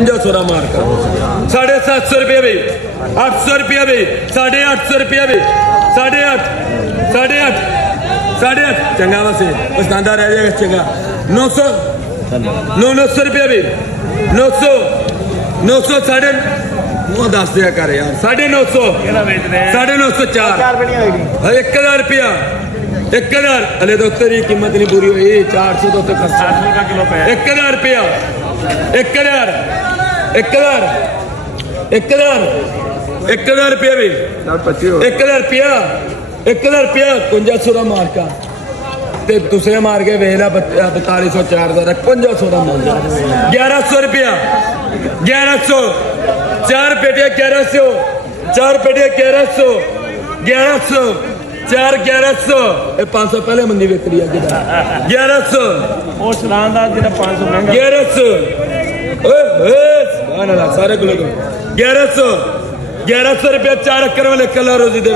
सोरा मार कर 750 रुपया भी 800 रुपया भी 850 रुपया भी 850 चंगा वैसे बस दांदा रह जाएगा चंगा 900 रुपया भी 900 साढ़े वो दस दिया कर यार 950 4 1000 रुपया 1000 अले तो तेरी कीमत नहीं पूरी हुई 400 तो 700 का किलो पे 1000 रुपया 1000 रुपया भी 1000 रुपया 5500 मार का दूसरे मार के वेला 4200 4000 5500 का मार 1100 रुपया 1100 4 पेटियां 1100 4 पेटियां 1100 4 1100 500 पहले मंदी बिक रही है 1100 1100 सारे को 1100 रुपया 4 अक्कर वाले कला रोजी दे